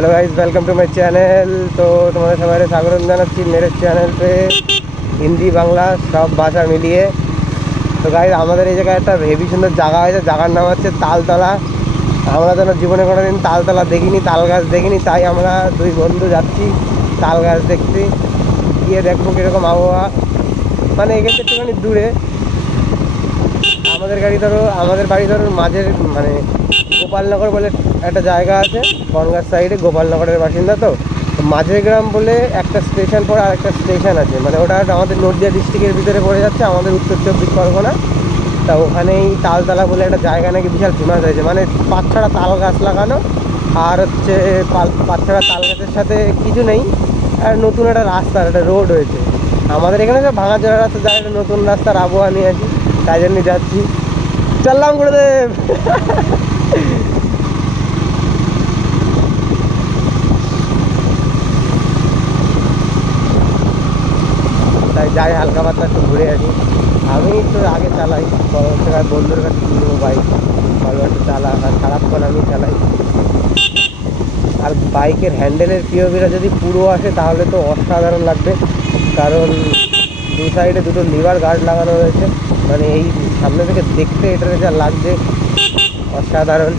Hello guys, welcome to my channel. तो तुम्हारे सबारे स्वागत জানাচ্ছি मेरे चैनल पे হিন্দি বাংলা সব ভাষা মিলিয়ে। তো গাইস, আমাদের এই জায়গায় একটা হেভি সুন্দর জায়গা আছে, জায়গার নাম হচ্ছে তালতলা। আমরা যেন জীবনে কোনোদিন তালতলা দেখিনি, তাল গাছ দেখিনি, তাই আমরা দুই বন্ধু যাচ্ছি তাল গাছ দেখতে। গিয়ে দেখবো কীরকম আবহাওয়া। মানে এখানে একটুখানি দূরে, আমাদের বাড়ি ধরো মাঝের মানে গোপালনগর বলে একটা জায়গা আছে বনগাঁ সাইডে। গোপালনগরের বাসিন্দা তো মাঝের গ্রাম বলে একটা স্টেশন পরে আর একটা স্টেশন আছে, মানে ওটা আমাদের নদিয়া ডিস্ট্রিক্টের ভিতরে পড়ে যাচ্ছে, আমাদের উত্তর চব্বিশ পরগনা। তা ওখানেই তালতলা বলে একটা জায়গা নাকি বিশাল ফেমাস হয়েছে, মানে পাঁচছাড়া তাল গাছ লাগানো। আর হচ্ছে পাঁচছাড়া তাল গাছের সাথে কিছু নেই, আর নতুন একটা রাস্তার একটা রোড হয়েছে। আমাদের এখানে সব ভাঙা চড়া রাস্তা যায়, একটা নতুন রাস্তার আবহাওয়া নিয়ে আছি, তাই জন্য যাচ্ছি। চললাম গুরুদেব। তাই যাই, হালকা পাতলা একটু ঘুরে আসি। আমি তো আগে চালাই, পরবর্তীকার বন্ধুর কাছে কিনবো বাইক, ভালো একটু চালা, আর সারাক্ষণ আমি চালাই। আর বাইকের হ্যান্ডেলের পিওভিটা যদি পুরো আসে তাহলে তো অসাধারণ লাগবে, কারণ দু সাইডে দুটো লিভার গার্ড লাগানো রয়েছে, মানে এই সামনে থেকে দেখতে এটাতে যা লাগছে অসাধারণ।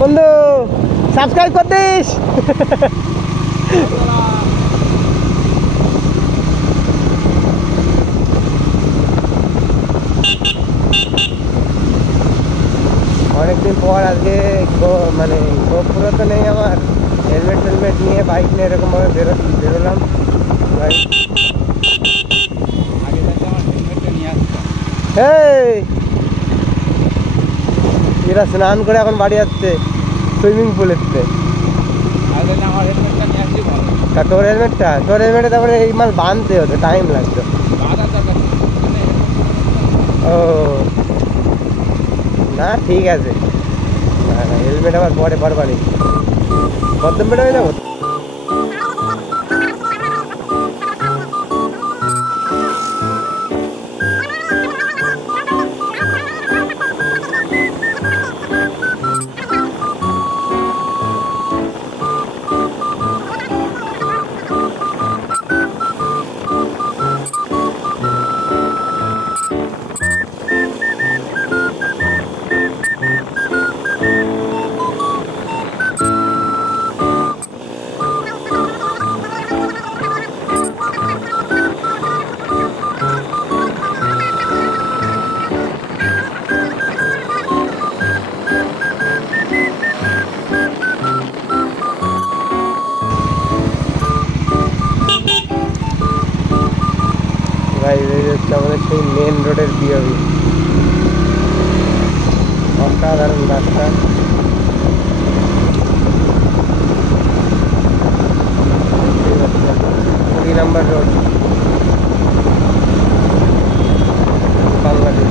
বন্ধু সাবস্ক্রাইব করে দিস। অনেকদিন পর আজকে মানে গোপুরো তো নেই আমার, হেলমেট নিয়ে বাইক নিয়ে এরকমভাবে বেরোলাম। এরা স্নান করে এখন বাড়ি যাচ্ছে সুইমিং পুলেতে। তোর হেলমেটে তারপরে এই মাল বাঁধতে হতো, টাইম লাগতো। ও না, ঠিক আছে, হেলমেট আবার পরে পারবানি, বদ্ধম বেড়ে হয়ে যাবো। আমাদের সেই মেন রোডের পিওভি, অসাধারণ রাস্তা। 20 নম্বর রোড, বাংলাদেশ।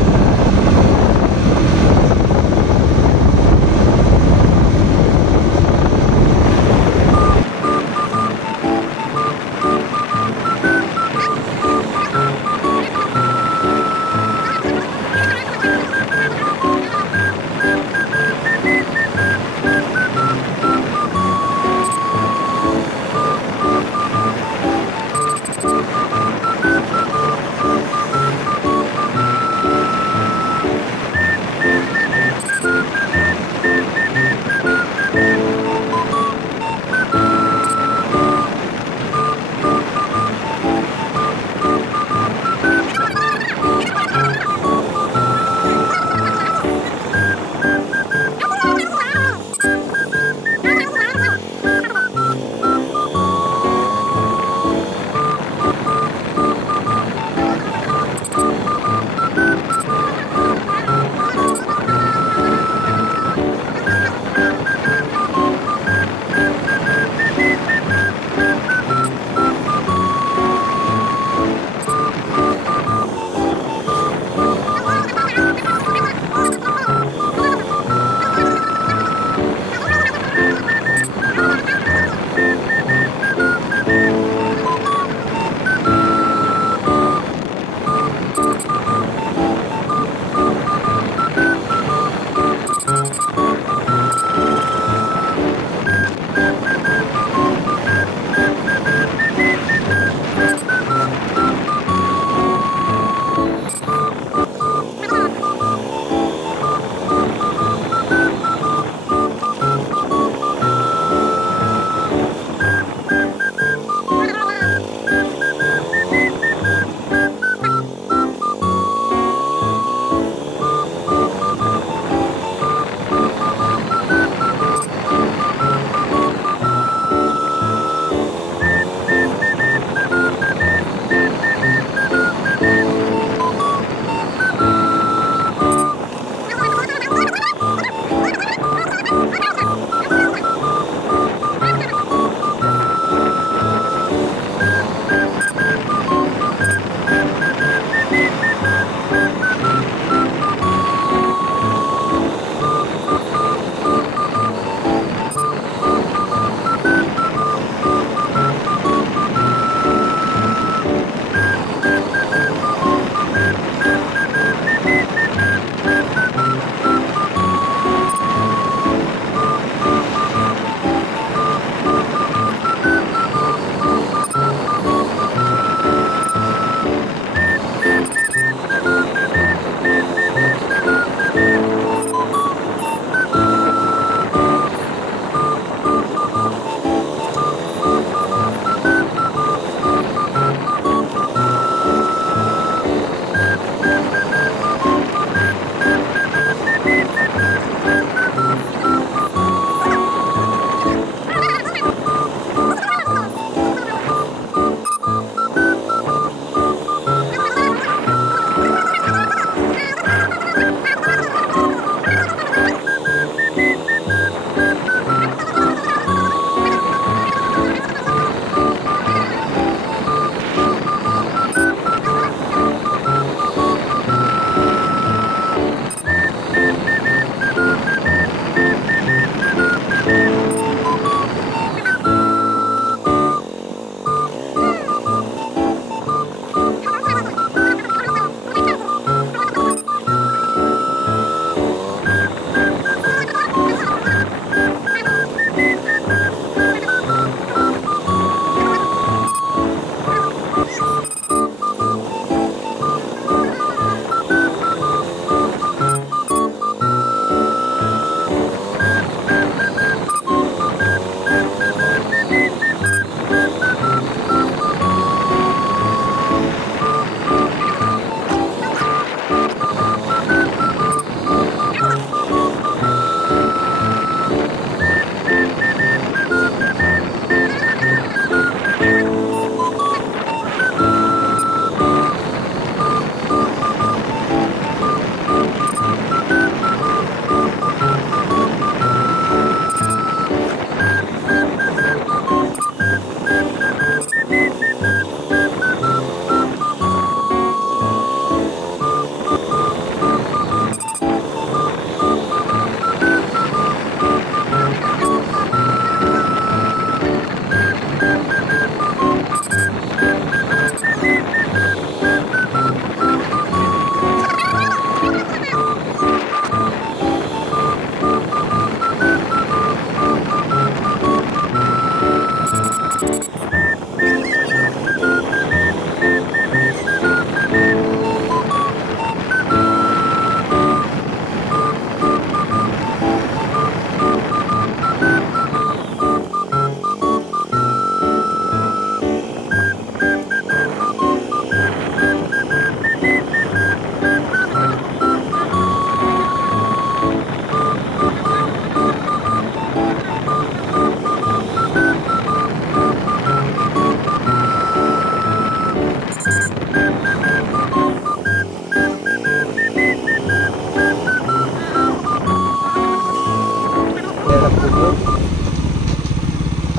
সব কিছু।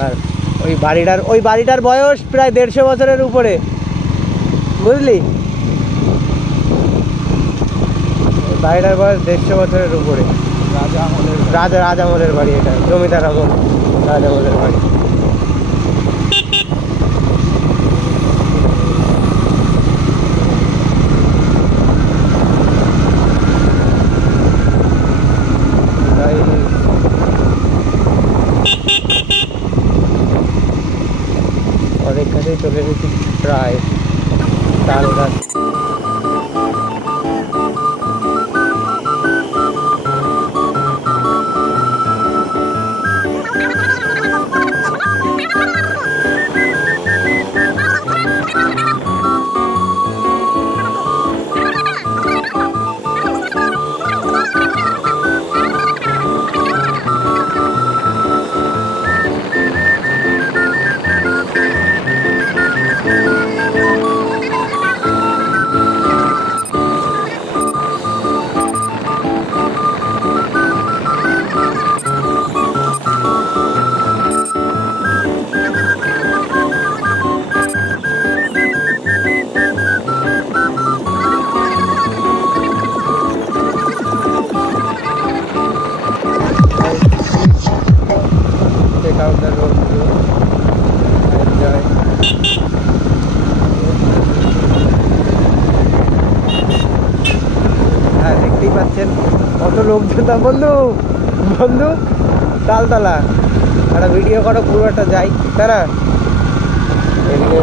আর ওই বাড়িটার বয়স প্রায় 150 বছরের উপরে, বুঝলি? বাড়িটার বয়স 150 বছরের উপরে। রাজা আমলের বাড়ি, এটা জমিদার আমল, রাজা আমলের বাড়ি। অনেক কাছেই চলে এসেছি প্রায় তাল গাছ। Out the road view. Enjoy. হ্যাঁ, দেখতেই পাচ্ছেন কত লোকজন। বন্ধু তালতলা একটা ভিডিও করো, পুরো একটা যাই, তাই না? এদিকে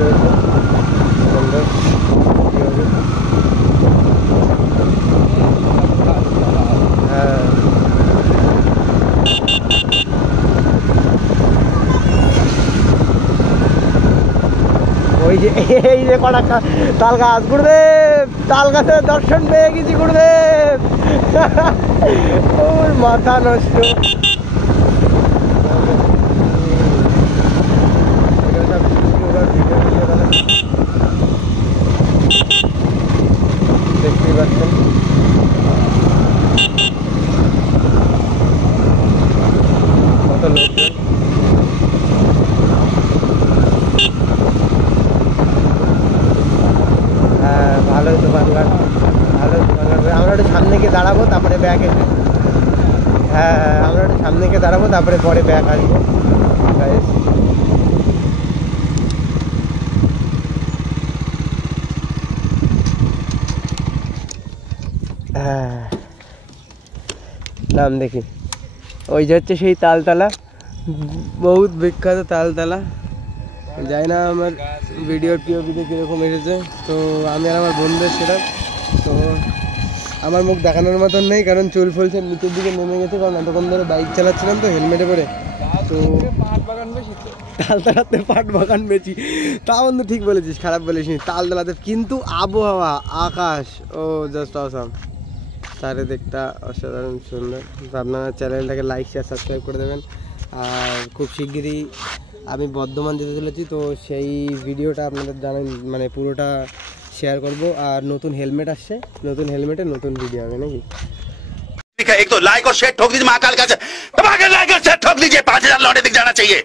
রয়েছে বন্ধু। হ্যাঁ, এই যে কটা তাল গাছ, গুরুদেব তাল গাছের দর্শন পেয়ে গেছি গুরুদেব। ওর মাথা নষ্ট। দেখতেই পাচ্ছেন কত লোকজন। ভালোই দোকানঘাট, আমরা একটু সামনে গিয়ে দাঁড়াবো, তারপরে ব্যাগ এসে। হ্যাঁ, আমরা একটু সামনে গিয়ে দাঁড়াবো, তারপরে পরে ব্যাগ আসবো। হ্যাঁ, নাম দেখি। ওই যে হচ্ছে সেই তালতলা, বহুত বিখ্যাত তালতলা। যাই না আমার ভিডিওর পিওপিতে কীরকম এসেছে, তো আমি আর আমার বন্ধু এসেছিলাম। তো আমার মুখ দেখানোর মতন নেই, কারণ চুল ফুলছে, নিচের দিকে নেমে গেছে, কারণ এতক্ষণ ধরে বাইক চালাচ্ছিলাম তো হেলমেটে পরে। তো তালতলাতে পাট বাগান বেশি, তা বন্ধু ঠিক বলেছিস, খারাপ বলিসনি। তালতলাতে কিন্তু আবহাওয়া, আকাশ, ও জাস্ট অসাম। চারিদিকটা অসাধারণ সুন্দর। আপনারা চ্যানেলটাকে লাইক শেয়ার সাবস্ক্রাইব করে দেবেন। আর খুব শিগগিরই আমি বর্ধমান যেতে চলেছি, তো সেই ভিডিওটা আপনাদের জানেন, মানে পুরোটা শেয়ার করব। আর নতুন হেলমেট আসছে, নতুন হেলমেটে নতুন ভিডিও হবে নাকি। एक तो लाइक और शेयर ठोक दीजिए, महाकाल का लाइक और शेयर ठोक दीजिए, 5000 लौटे दिख जाना चाहिए।